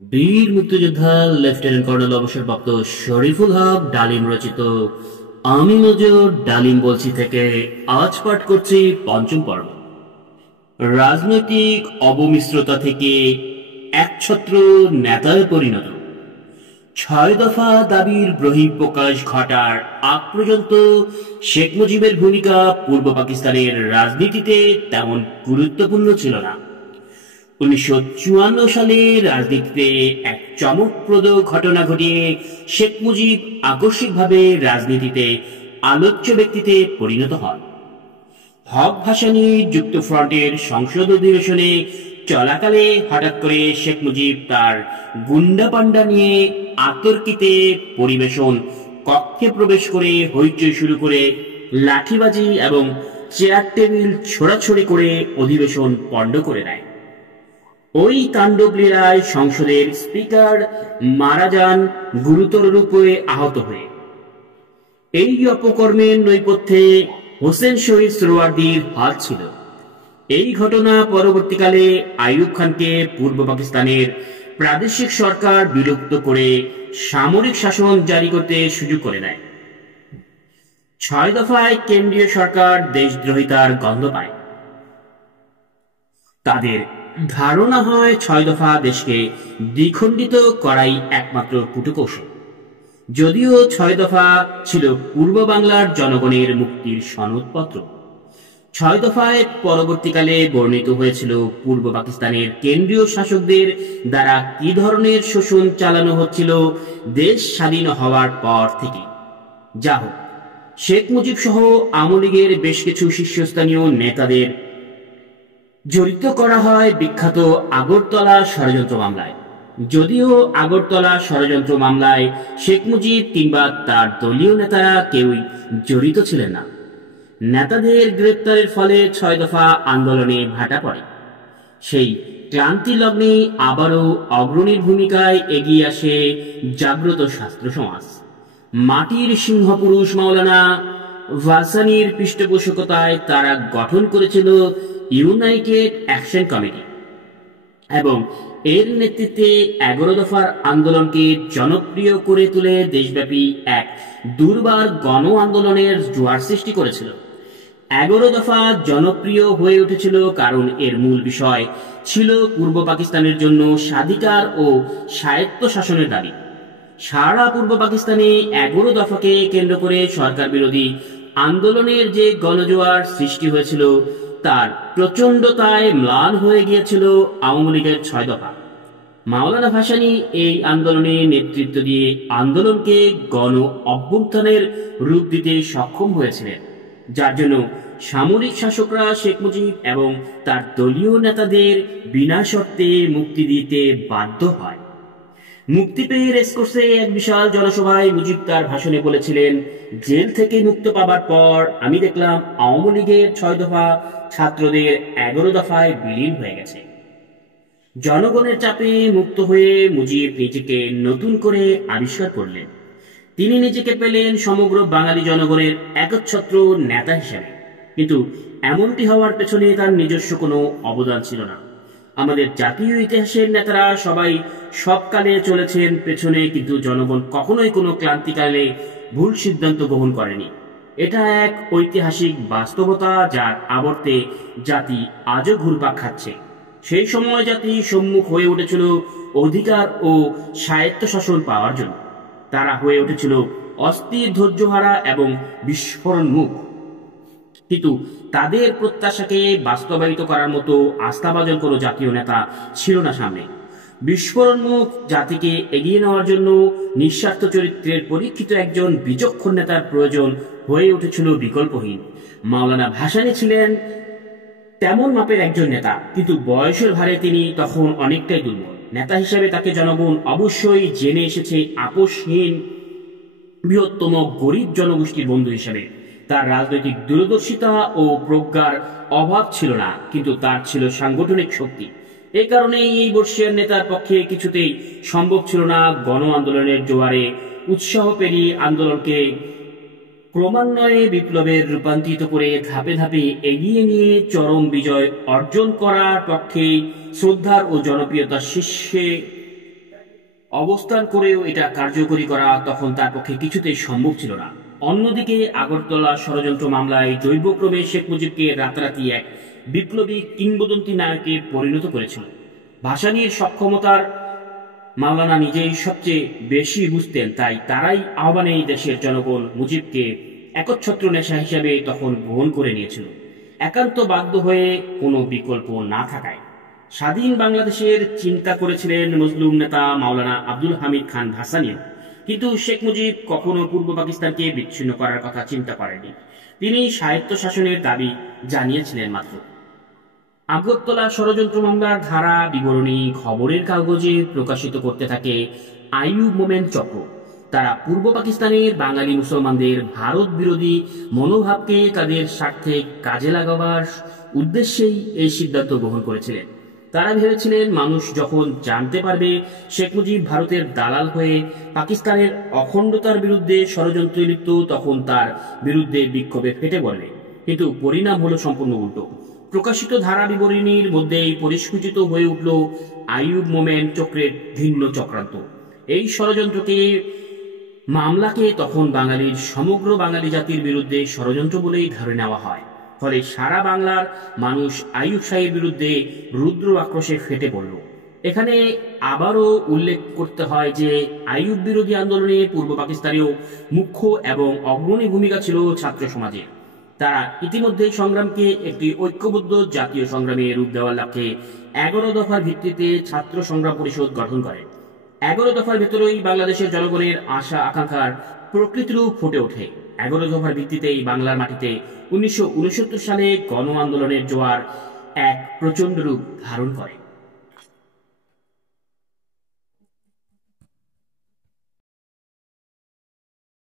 বীর মুক্তিযোদ্ধা lieutenant colonel অবসরপ্রাপ্ত শরীফুল হক ডালিম রচিত আমি মেজর ডালিম বলছি থেকে আজ পাঠ করছি পঞ্চম পর্ব। রাজনৈতিক অবমিশ্রতা থেকে একছত্র নেতায় পরিণত। ৬ দফা দাবির বহিঃপ্রকাশ ঘটার আগ পর্যন্ত শেখ মুজিবের ভূমিকা পূর্ব পাকিস্তানের রাজনীতিতে তেমন গুরুত্বপূর্ণ ছিল না। ১৯৫৪ সালে রাজনীতিতে এক চমকপ্রদ ঘটনা ঘটিয়ে শেখ মুজিব আকস্মিকভাবে রাজনীতিতে আলোচ্য ব্যক্তিতে পরিণত হন। হক ভাসানী যুক্তফ্রন্টের সংসদ অধিবেশনে চলাকালে হঠাৎ করে শেখ মুজিব তার গুন্ডা পান্ডা নিয়ে আতর্কিতে পরিবেশন কক্ষে প্রবেশ করে হইচই শুরু করে লাঠিবাজি এবং চেয়ার টেবিল ছোড়াছড়ি করে অধিবেশন পণ্ড করে দেয়। ওই তাণ্ডব লীলায় সংসদের স্পিকার মারা যান গুরুতর রূপে আহত হয়ে। এই অপকর্মের নৈপথ্যে হোসেন শহীদ সোহরাওয়ার্দীর হাত ছিল। এই ঘটনা পরবর্তীকালে আইয়ুব খানকে পূর্ব পাকিস্তানের প্রাদেশিক সরকার বিলুপ্ত করে সামরিক শাসন জারি করতে সুযোগ করে দেয়। ৬ দফায় কেন্দ্রীয় সরকার দেশদ্রোহিতার গন্ধ পায়। তাদের ধারণা হয় ৬ দফা দেশকে দ্বিখণ্ডিত করাই একমাত্র কূটকৌশল। যদিও ৬ দফা ছিল পূর্ব বাংলার জনগণের মুক্তির সনদপত্র। ৬ দফায় পরবর্তীকালে বর্ণিত হয়েছিল পূর্ব পাকিস্তানের কেন্দ্রীয় শাসকদের দ্বারা কি ধরনের শোষণ চালানো হচ্ছিল দেশ স্বাধীন হওয়ার পর থেকে। যা হোক, শেখ মুজিব সহ আওয়ামী লীগের বেশ কিছু শীর্ষস্থানীয় নেতাদের জড়িত করা হয় বিখ্যাত আগরতলা ষড়যন্ত্র মামলায়। যদিও আগরতলা ষড়যন্ত্র মামলায় শেখ মুজিব কিংবা তার দলীয় নেতারা কেউই জড়িত ছিলেন না। নেতাদের গ্রেপ্তারের ফলে ৬ দফা আন্দোলনে ভাটা পড়ে। সেই ক্লান্তি লগ্নে আবারও অগ্রণীর ভূমিকায় এগিয়ে আসে জাগ্রত ছাত্র সমাজ। মাটির সিংহপুরুষ মাওলানা ভাসানীর পৃষ্ঠপোষকতায় তারা গঠন করেছিল ইউনাইটেড অ্যাকশন কমিটি এবং এর নেতৃত্বে ১১ দফার আন্দোলনকে জনপ্রিয় করে তুলে দেশব্যাপী এক দুর্বার গণ আন্দোলনের জোয়ার সৃষ্টি করেছিল। ১১ দফা জনপ্রিয় হয়ে উঠেছিল কারণ এর মূল বিষয় ছিল পূর্ব পাকিস্তানের জন্য স্বাধিকার ও স্বায়ত্ত শাসনের দাবি। সারা পূর্ব পাকিস্তানে ১১ দফাকে কেন্দ্র করে সরকার বিরোধী আন্দোলনের যে গণজোয়ার সৃষ্টি হয়েছিল তার প্রচণ্ডতায় ম্লান হয়ে গিয়েছিল আওয়ামী লীগের ৬ দফা। মাওলানা ভাসানী এই আন্দোলনে নেতৃত্ব দিয়ে আন্দোলনকে গণ অভ্যুত্থানের রূপ দিতে সক্ষম হয়েছিলেন, যার জন্য সামরিক শাসকরা শেখ মুজিব এবং তার দলীয় নেতাদের বিনা শর্তে মুক্তি দিতে বাধ্য হয়। মুক্তি পেয়ে রেসকোর্সে এক বিশাল জনসভায় মুজিব তার ভাষণে বলেছিলেন, জেল থেকে মুক্ত পাবার পর আমি দেখলাম আওয়ামী লীগের ৬ দফা ছাত্রদের ১১ দফায় বিলীন হয়ে গেছে। জনগণের চাপে মুক্ত হয়ে মুজিব নিজেকে নতুন করে আবিষ্কার করলেন। তিনি নিজেকে পেলেন সমগ্র বাঙালি জনগণের একচ্ছত্র নেতা হিসেবে। কিন্তু এমনটি হওয়ার পেছনে তার নিজস্ব কোনো অবদান ছিল না। আমাদের জাতীয় ইতিহাসের নেতারা সবাই সবকালে চলেছেন পেছনে, কিন্তু জনগণ কখনোই কোনো ক্লান্তিকালে ভুল সিদ্ধান্ত গ্রহণ করেনি। এটা এক ঐতিহাসিক বাস্তবতা যার আবর্তে জাতি আজও ঘুরপাক খাচ্ছে। সেই সময় জাতি সম্মুখ হয়ে উঠেছিল অধিকার ও স্বায়ত্তশাসন পাওয়ার জন্য। তারা হয়ে উঠেছিল অস্থির, ধৈর্যহারা এবং বিস্ফোরণমুখ। কিন্তু তাদের প্রত্যাশাকে বাস্তবায়িত করার মতো আস্থাভাজন কোনো জাতীয় নেতা ছিল না সামনে। বিস্ফোরণমুখ জাতিকে এগিয়ে নেওয়ার জন্য নিঃস্বার্থ চরিত্রের পরীক্ষিত একজন বিচক্ষণ নেতার প্রয়োজন হয়ে উঠেছিল বিকল্পহীন। মাওলানা ভাসানী ছিলেন তেমন মাপের একজন নেতা, কিন্তু বয়সের ভারে তিনি তখন অনেকটাই দুর্বল। নেতা হিসেবে তাকে জনগণ অবশ্যই জেনে এসেছে আপোষহীন বৃহত্তম গরিব জনগোষ্ঠীর বন্ধু হিসেবে। তার রাজনৈতিক দূরদর্শিতা ও প্রজ্ঞার অভাব ছিল না, কিন্তু তার ছিল সাংগঠনিক শক্তি। এই কারণে এই বর্ষীয় নেতার পক্ষে কিছুতেই সম্ভব ছিল না গণ আন্দোলনের জোয়ারে উৎসাহ পেরিয়ে আন্দোলনকে ক্রমান্বয়ে বিপ্লবের রূপান্তরিত করে ধাপে ধাপে এগিয়ে নিয়ে চরম বিজয় অর্জন করার পক্ষে শ্রদ্ধার ও জনপ্রিয়তার শীর্ষে অবস্থান করেও এটা কার্যকরী করা তখন তার পক্ষে কিছুতেই সম্ভব ছিল না। অন্যদিকে আগরতলা ষড়যন্ত্র মামলায় জৈবক্রমে শেখ মুজিবকে রাতারাতি এক বিপ্লবী কিংবদন্তি নায়কে পরিণত করেছিল। ভাসানীর সক্ষমতার মাওলানা নিজেই সবচেয়ে বেশি বুঝতেন, তাই তারাই আহ্বানে দেশের জনগণ মুজিবকে একচ্ছত্র নেশা হিসেবে তখন গ্রহণ করে নিয়েছিল, একান্ত বাধ্য হয়ে কোনো বিকল্প না থাকায়। স্বাধীন বাংলাদেশের চিন্তা করেছিলেন মজলুম নেতা মাওলানা আব্দুল হামিদ খান ভাসানীও, কিন্তু শেখ মুজিব কখনো পূর্ব পাকিস্তানকে বিচ্ছিন্ন করার কথা চিন্তা করেননি। তিনি স্বায়ত্তশাসনের দাবি জানিয়েছিলেন মাত্র। আগরতলা ষড়যন্ত্র মামলার ধারা বিবরণী খবরের কাগজে প্রকাশিত করতে থাকে আইয়ুব মোমেন চক্র। তারা পূর্ব পাকিস্তানের বাঙালি মুসলমানদের ভারত বিরোধী মনোভাবকে তাদের স্বার্থে কাজে লাগাবার উদ্দেশ্যেই এই সিদ্ধান্ত গ্রহণ করেছিলেন। তারা ভেবেছিলেন মানুষ যখন জানতে পারবে শেখ মুজিব ভারতের দালাল হয়ে পাকিস্তানের অখণ্ডতার বিরুদ্ধে ষড়যন্ত্রে লিপ্ত, তখন তার বিরুদ্ধে বিক্ষোভে ফেটে পড়বে। কিন্তু পরিণাম হলো সম্পূর্ণ উল্টো। প্রকাশিত ধারা বিবরণীর মধ্যেই পরিস্ফুটিত হয়ে উঠল আইয়ুব মোমেন চক্রের ভিন্ন চক্রান্ত। এই ষড়যন্ত্রকে মামলাকে তখন বাঙালির সমগ্র বাঙালি জাতির বিরুদ্ধে ষড়যন্ত্র বলেই ধরে নেওয়া হয়। ফলে সারা বাংলার মানুষ আইয়ুব শাহের বিরুদ্ধে রুদ্র আক্রোশে ফেটে পড়ল। এখানে আবারও উল্লেখ করতে হয় যে আইয়ুব বিরোধী আন্দোলনে পূর্ব পাকিস্তানেও মুখ্য এবং অগ্রণী ভূমিকা ছিল ছাত্র সমাজের। তারা ইতিমধ্যেই সংগ্রামকে একটি ঐক্যবদ্ধ জাতীয় সংগ্রামে রূপ দেওয়ার লক্ষ্যে 11 দফার ভিত্তিতে ছাত্র সংগ্রাম পরিষদ গঠন করে। 11 দফার ভেতরেই বাংলাদেশের জনগণের আশা আকাঙ্ক্ষার প্রকৃত রূপ ফুটে ওঠে। 11 দফার ভিত্তিতেই বাংলার মাটিতে 1969 সালে গণ আন্দোলনের জোয়ার এক প্রচণ্ড রূপ ধারণ করে।